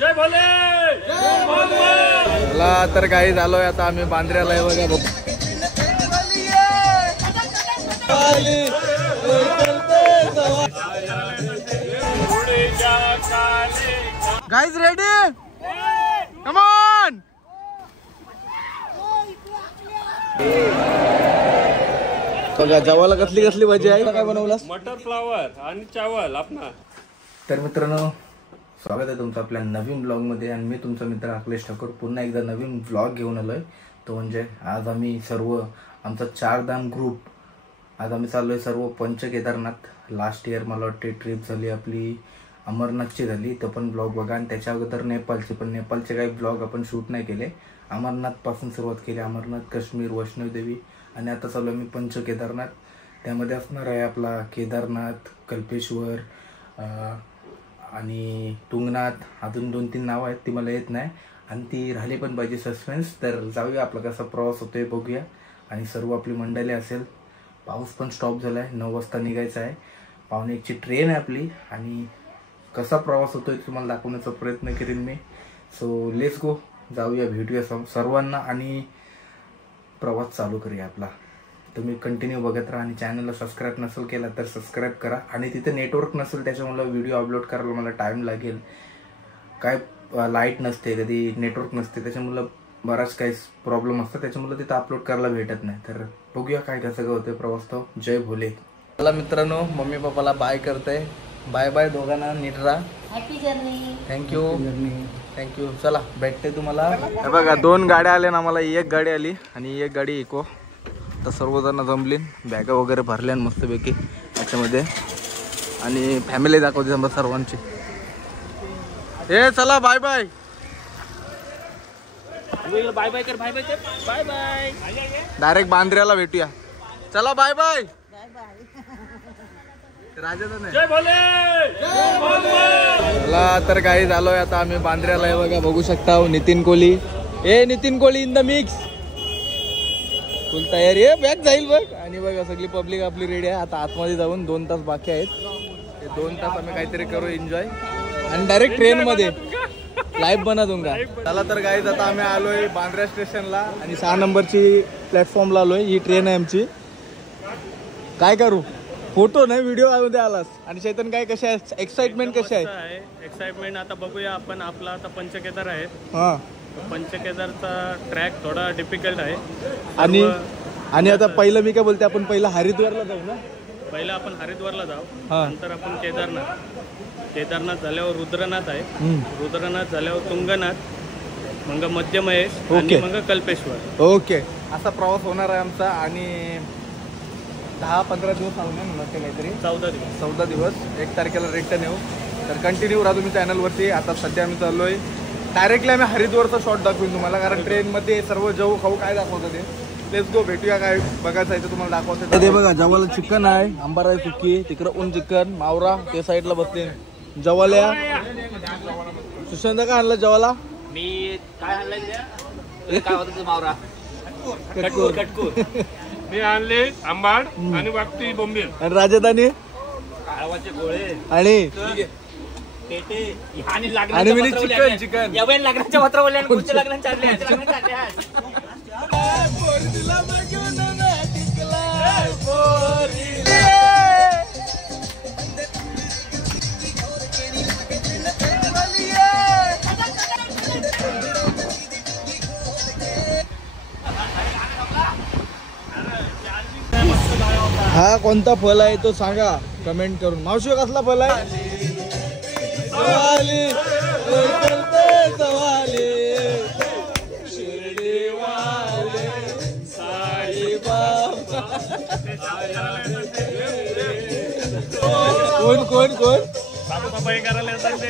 जय भोले जय भोले। चला तर काही झालोय आता आम्ही बांद्र्याला आहे बघा बघ। Guys ready come on. बघा जेवायला कसली कसली भाजी आहे, काय बनवलास? मटर फ्लावर आणि चावल आपला। तर मित्रांनो स्वागत आहे तुमचं आपल्या नवीन ब्लॉग मध्ये आणि मी तुमचा मित्र अखिलेश ठाकूर पुन्हा एकदा नवीन ब्लॉग घेऊन आलोय। तो म्हणजे आज आम्ही सर्व आमचा 4 धाम ग्रुप आज आम्ही चाललोय सर्व पंच केदारनाथ। लास्ट इयर मला वाटते ट्रिप झाली आपली अमरनाथची झाली, तो पण ब्लॉग बघा। आणि त्याच्या अगोदर नेपाळची, पण नेपाळचे काही ब्लॉग आपण शूट नाही केले। अमरनाथ पासून सुरुवात केली, अमरनाथ, काश्मीर, वैष्णोदेवी आणि आता चालू आम्ही पंच केदारनाथ। त्यामध्ये असणार आहे आपला केदारनाथ, कल्पेश्वर आणि तुंगनाथ, अजून 2-3 नावं आहेत ती मला येत नाही आणि ती राहिली पण पाहिजे सस्पेन्स। तर जाऊया, आपला कसा प्रवास होतोय बघूया। आणि सर्व आपली मंडळी असेल, पाऊस पण स्टॉप झाला आहे, 9 वाजता निघायचं आहे, 1:15ची ट्रेन आहे आपली आणि कसा प्रवास होतोय तुम्हाला दाखवण्याचा प्रयत्न करेन मी। सो लेट्स गो, जाऊया, भेटूया सर्वांना आणि प्रवास चालू करूया आपला। तुम्ही कंटिन्यू बघत राहा आणि चॅनलला सबस्क्राईब नसेल केला तर सबस्क्राईब करा। आणि तिथे नेटवर्क नसेल त्याच्यामुळे व्हिडिओ अपलोड करायला मला टाइम लागेल, काय लाईट नसते, कधी नेटवर्क नसते, त्याच्यामुळे बराच काही प्रॉब्लेम असतात, त्याच्यामुळे तिथे अपलोड करायला भेटत नाही। तर बघूया काय कसं काय होतंय प्रवास। तो जय भोले। चला मित्रांनो, मम्मी पप्पाला बाय करते, बाय बाय दोघांना, नीट राहा, हॅपी जर्नी। Thank you thank you. चला भेटते तुम्हाला। हे बघा 2 गाड्या आल्या ना, मला एक गाडी आली आणि एक गाडी इको। तर सर्वजण जमली, बॅगा वगैरे भरल्या मस्तपैकी त्याच्यामध्ये आणि फॅमिली दाखवते समजा सर्वांची। हे चला बाय बाय, बाय बाय कर, बाय बाय कर, बाय बाय। डायरेक्ट बांद्र्याला भेटूया। चला बाय बाय। जय भोले जय भोले। चला तर काही झालोय आता आम्ही बांद्र्याला आहे बघा, बघू शकता। Nitin Kohli, a Nitin Kohli in the mix, full तयारी आहे, बॅग जाईल बघ। आणि बघा सगळी पब्लिक आपली रेडी आहे। आता आतमध्ये जाऊन 2 तास बाकी आहेत, ते 2 तास आम्ही काहीतरी करू एन्जॉय आणि डायरेक्ट ट्रेन मध्ये लाईव्ह बना दूंगा। चला तर गाईज आता आम्ही आलोय बांद्रा स्टेशनला आणि 6 नंबरची प्लॅटफॉर्मला आलोय। ही ट्रेन आहे आमची। काय करू, फोटो नाही व्हिडिओ मध्ये आलास। आणि चैतन काय कशा आहे, एक्साइटमेंट कशी आहे? एक्साइटमेंट आता बघूया आपण। आपला आता पंचकेदार आहे, हा, पंचकेदारचा ट्रॅक थोडा डिफिकल्ट आहे। आणि आता पहिलं मी काय बोलते, आपण पहिलं हरिद्वारला जाऊ ना। पहिला आपण हरिद्वारला जाऊ, हा, नंतर आपण केदारनाथ झाल्यावर रुद्रनाथ आहे, रुद्रनाथ झाल्यावर तुंगनाथ, मग मध्य महेश आणि मग कल्पेश्वर। ओके, असा प्रवास होणार आहे आमचा। आणि 10-15 दिवस आलो ना मला काहीतरी, 14 दिवस 1 तारखेला रिटर्न येऊ। तर कंटिन्यू राहा तुम्ही चॅनलवरती। आता सध्या आम्ही चाललोय डायरेक्टली, आम्ही हरिद्वारचा शॉट दाखवून तुम्हाला, कारण ट्रेनमध्ये सर्व जेवू खाऊ काय दाखवतं ते। लेट्स गो, भेटूया, काय बघायचं आहे तुम्हाला दाखवतं। ते बघा जवाला चिकन आहे, आंबारा सुकी, तिकडं ऊन चिकन, मावरा ते साईडला बसते जवाल्या। सुशांत काय आणलं जवाला? मी काय आणलंय, काय होतं मावरा, कटकूर मी आणले आंबाड आणि वागती बोंबील आणि राजधानी काळवाचे गोळे आणि आणि मी चिकन या वेळ लग्नाच्या पत्र बोलले आणि पुढच्या लग्न चालले। हा कोणता फल आहे तो सांगा कमेंट करून। मावशी कसला फल आहे? कोण कोण कोण बाबा हे करायला येतात ते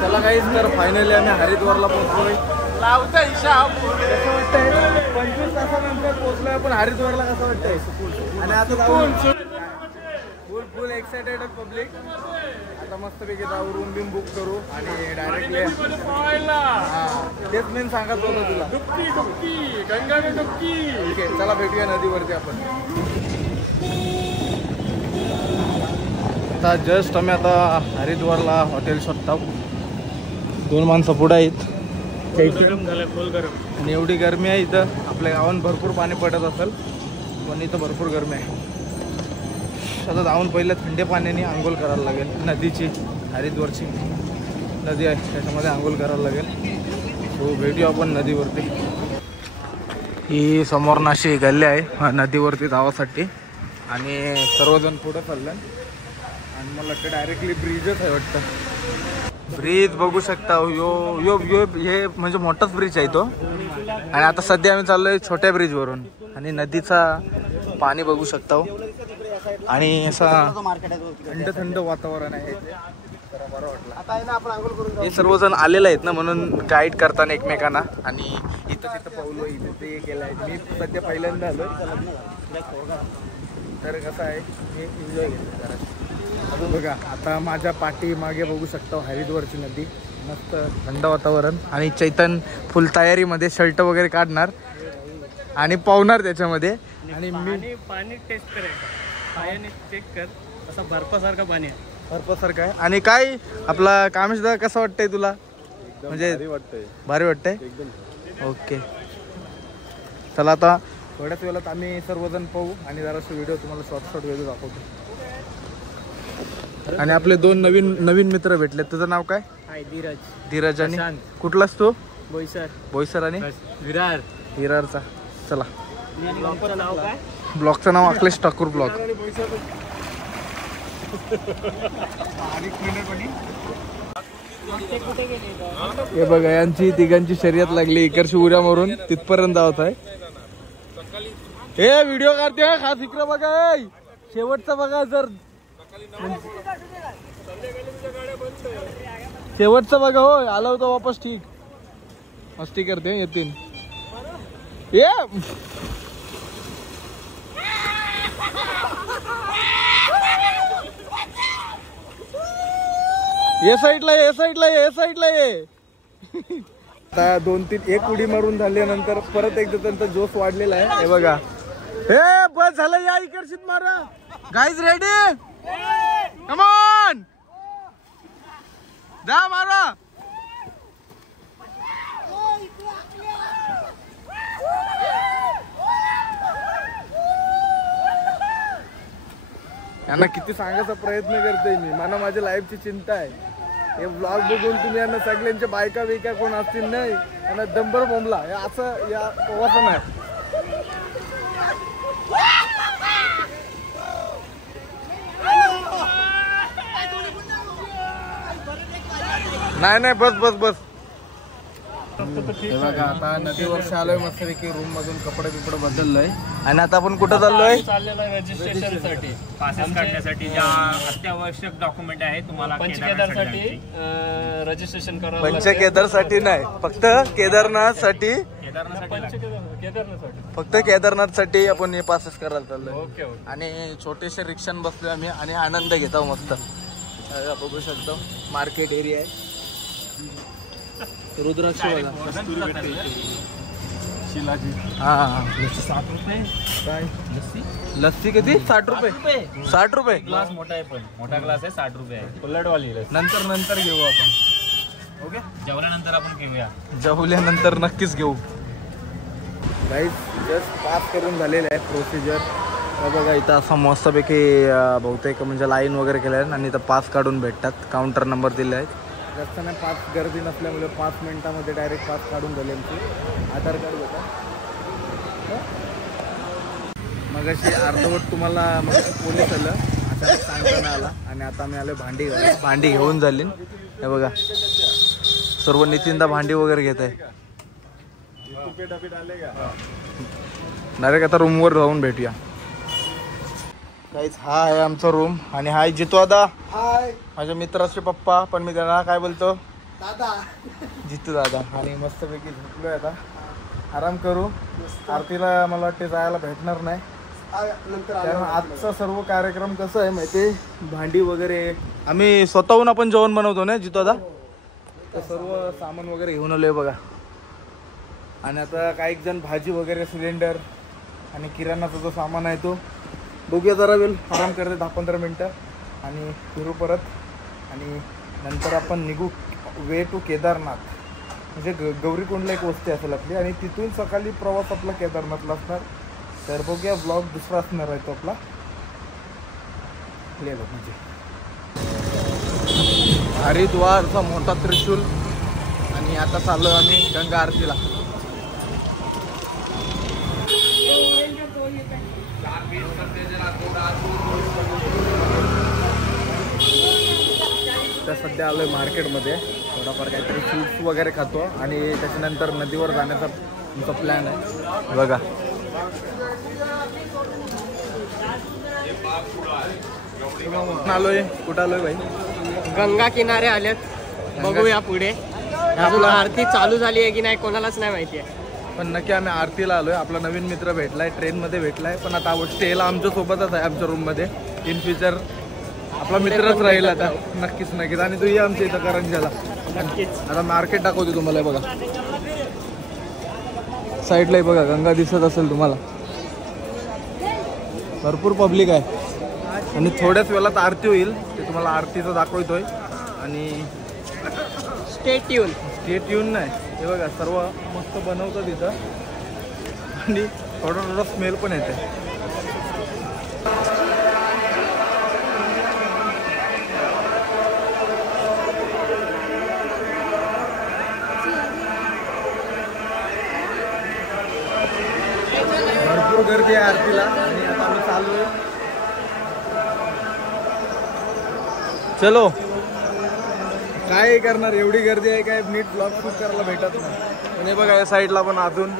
चला गाईस, तर फायनली आम्ही हरिद्वारला पोहोचलोय। लावता हिसाब कसं वाटतंय? 25 तासानंतर पोहोचलोय आपण हरिद्वारला, कसं वाटतंय? आणि आता जाऊन फुल एक्साइटेड पब्लिक. आता मस्तपैकी जाऊ, रूम बिम बुक करू आणि डायरेक्टली तेच मेन सांगत होतो तुला. ओके चला भेटूया नदीवरती आपण. आता जस्ट आम्ही आता हरिद्वारला हॉटेल शोधतो. 2 माणसं पुढे आहेत. गरम झालं, फुल गरम. आणि एवढी गरमी आहे इथं. आपल्या गावात भरपूर पाणी पडत असेल पण इथं भरपूर गरमी आहे. आता जाऊन पहिलं थंड पाण्याने आंघोळ करायला लागेल. नदीची, हरिद्वारची नदी आहे त्याच्यामध्ये आंघोळ करायला लागेल. हो भेटूया आपण नदीवरती. ही समोर नाशी गल्ली आहे नदीवरती जावासाठी आणि सर्वजण पुढं चाललं आणि मला वाटतं डायरेक्टली ब्रिजच आहे वाटतं. ब्रिज बघू शकता. यो यो यो हे म्हणजे मोठाच ब्रिज आहे तो. आणि आता सध्या आम्ही चाललोय छोट्या ब्रिजवरून आणि नदीचा पाणी बघू शकता आणि असा थंड थंड वातावरण आहे. बरं वाटलं. हे सर्वजण आलेले आहेत ना म्हणून गाईड करताना एकमेकांना. आणि इथं तिथं पावलो इथं ते केलं आहे. मी सध्या पहिल्यांदा आलोय तर कसं आहे हे एन्जॉय केलं जरा. बघा आता माझ्या पाठी मागे बघू शकता हरिद्वारची नदी. मस्त थंड वातावरण आणि चैतन फुल तयारीमध्ये शर्ट वगैरे काढणार आणि पावणार त्याच्यामध्ये. आणि मी पाणी टेस्ट करायचं, पायाने चेक कर. असं बर्फासारखं पाणी आहे. बर्फासारखं आहे. आणि काय आपला कामेश दादा कसं वाटतंय तुला? म्हणजे भारी वाटतंय एकदम. ओके चला आता थोड्याच वेळात आम्ही सर्वजण पाहू आणि जरासं व्हिडिओ तुम्हाला शॉर्ट व्हिडिओ दाखवतो. आणि आपले 2 नवीन मित्र भेटले. तुझं नाव काय? धीरज. धीरज. आणि कुठलाच तू? बोईसर आणि विरारचा. चला नाव काय? ब्लॉगचं नाव अखिलेश ठाकूर ब्लॉग. हे बघा यांची तिघांची शर्यत लागली. इकडची उड्या मारून तिथपर्यंत जावत आहे. हे व्हिडिओ काढते खास इकडं बघा. शेवटचा बघा जर शेवटचं बघा. हो आला होता वापस. ठीक मस्ती करते येतील. ये साईडला ये. आता 2-3 एक उडी मारून झाल्यानंतर परत एकदा त्यांचा जोश वाढलेला आहे. हे बघा. हे बस झालं. या इकडशीत मारा. Guys ready? कम ऑन जा मारा. यांना किती सांगायचा प्रयत्न करते मी. मला माझ्या लाईफची चिंता आहे. हे ब्लॉग बघून तुम्ही यांना सगळ्यांच्या बायका बिका कोण असतील नाही यांना दंबर बोंबला असं या पोवाचं नाही. बस हे बघा आता नदीवर आलोय मस्तपैकी. रूम मधून कपडे बदललोय आणि आता आपण कुठं चाललोय? रजिस्ट्रेशनसाठी, पासेस काढण्यासाठी ज्या अत्यावश्यक डॉक्युमेंट आहे तुम्हाला पंचकेदारसाठी रजिस्ट्रेशन करावं. पंचकेदारसाठी नाही, फक्त केदारनाथसाठी. फक्त केदारनाथसाठी आपण हे पासेस करायला चाललोय. आणि छोटेसे रिक्षान बसलोय आम्ही आणि आनंद घेतो मस्त. बघू शकतो मार्केट एरिया आहे. रुद्राक्ष हा 7 रुपये काय लस्सी किती? 60 रुपये. 60 रुपये ग्लास मोठा आहे. पण मोठा ग्लास आहे 60 रुपये आहे. कुल्लडवाली नंतर घेऊ आपण. ओके जेवल्यानंतर आपण घेऊया. जेवल्यानंतर नक्कीच घेऊ. गाईज जस्ट पास करून झालेलं आहे प्रोसिजर. बघा इथं असं मस्तपैकी बहुतेक म्हणजे लाईन वगैरे केल्या आहेत आणि इथं पास काढून भेटतात. काउंटर नंबर दिले आहेत. जास्त नाही पास गर्दी नसल्यामुळे 5 मिनिटामध्ये डायरेक्ट पास काढून झाले. आधार कार्ड होता मग अशी अर्धवट तुम्हाला मग पोलीस आलं आता सांगताना आला. आणि आता आम्ही आलो भांडी घेऊन झाली. हे बघा सर्व नितीनदा भांडी वगैरे घेत आहे. डायरेक्ट आता रूमवर जाऊन भेटूया. काहीच हा आहे आमचा रूम. आणि हाय जितू दादा. हाय माझ्या मित्राचे पप्पा पण मी त्यांना काय बोलतो दादा. जितू दादा. आणि मस्तपैकी झोपलोय आता. आराम करू. आरतीला मला वाटते जायला भेटणार नाही कारण आजचा सर्व कार्यक्रम कसं आहे माहिती, भांडी वगैरे आम्ही स्वतःहून आपण जेवण बनवतो ना जितो दादा, तर सर्व सामान वगैरे घेऊन आलोय बघा. आणि आता काही जण भाजी वगैरे, सिलेंडर आणि किराणाचा जो सामान आहे तो बघूया. जरा वेळ आराम करते 10-15 मिनटं आणि फिरू परत. आणि नंतर आपण निघू वे टू केदारनाथ. म्हणजे गौरीकुंडला एक वस्ती असेल आपली आणि तिथून सकाळी प्रवास आपला केदारनाथला असणार. तर बघूया, ब्लॉग दुसरा असणार आहे तो आपला. म्हणजे हरिद्वारचा मोठा त्रिशूल. आणि आता चाललो आम्ही गंगा आरतीला. तर सध्या आलोय मार्केटमध्ये, थोडाफार काहीतरी फ्रूट्स वगैरे खातो आणि त्याच्यानंतर नदीवर जाण्याचा आमचा प्लॅन आहे. बघा आलोय, कुठं आलोय भाई? गंगा किनारे आलेत. बघूया पुढे अजून आरती चालू झाली आहे की नाही कोणालाच नाही माहिती आहे. पण नक्की आम्ही आरतीला आलोय. आपला नवीन मित्र भेटलाय, ट्रेनमध्ये भेटलाय. पण आता स्टेला आमच्या सोबतच आहे, आमच्या रूममध्ये. इन फ्युचर आपला मित्रच राहील आता. नक्कीच नक्कीच. आणि तू ये आमच्या इथं करंजाला. नक्कीच. आता मार्केट दाखवते तुम्हाला. बघा साईडला बघा, गंगा दिसत असेल तुम्हाला. भरपूर पब्लिक आहे आणि थोड्याच वेळात आरती होईल, ते तुम्हाला आरतीचं दाखवतोय. आणि स्टे ट्यून. स्टेट येऊन नाही, हे बघा सर्व मस्त बनवतं तिथं आणि थोडं थोडं स्मेल पण येते. भरपूर गर्दी आहे आरतीला आणि आता आम्ही चाललोय. चलो, काय करणार, एवढी गर्दी आहे काय नीट ब्लॉग शूट करायला भेटत नाही. आणि बघा या साईडला पण अजून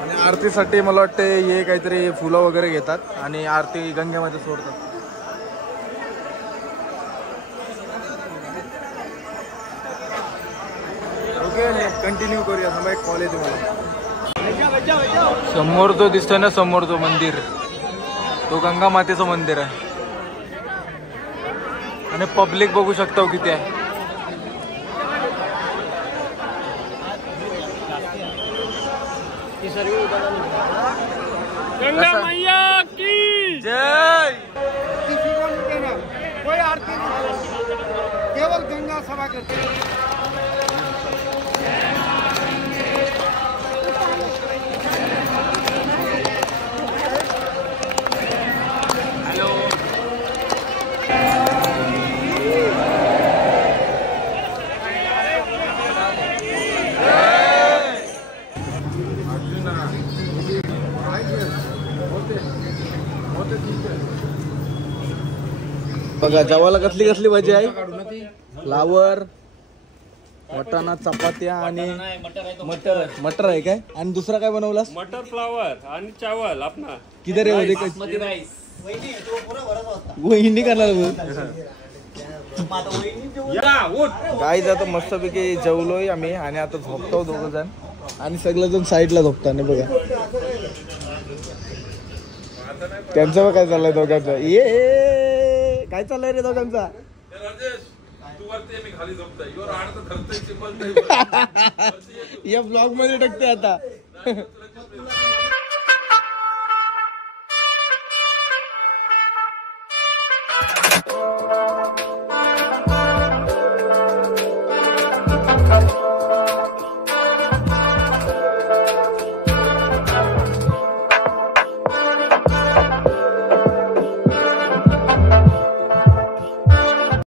आणि आरतीसाठी मला वाटते हे काहीतरी फुलं वगैरे घेतात आणि आरती गंगेमध्ये सोडतात. ओके, कंटिन्यू करूया. समजा एक कॉल आहे तुम्हाला. समोर तो दिसतोय ना, समोर तो मंदिर, तो गंगा मातेचं मंदिर आहे. आणि पब्लिक बघू शकता किती आहे. गंगा मैया की जय. कोई आरती नहीं, केवल गंगा सभा करते हैं. बघा जेवायला कसली कसली भाजी आहे. फ्लावर, वाटाणा, चपात्या आणि मटर आहे काय. आणि दुसरा काय बनवलास? मटर फ्लावर आणि चावल आपला. किधर आहे होते वहिनी करणार. काय जातं मस्तपैकी जेवलोय आम्ही आणि आता झोपतो दोघ जण. आणि सगळेजण साईडला झोपताना बघा. त्यांचं काय चाललंय दोघांचं. ये काय चाललंय रे दोघांचा. या ब्लॉग मध्ये टाकते आता.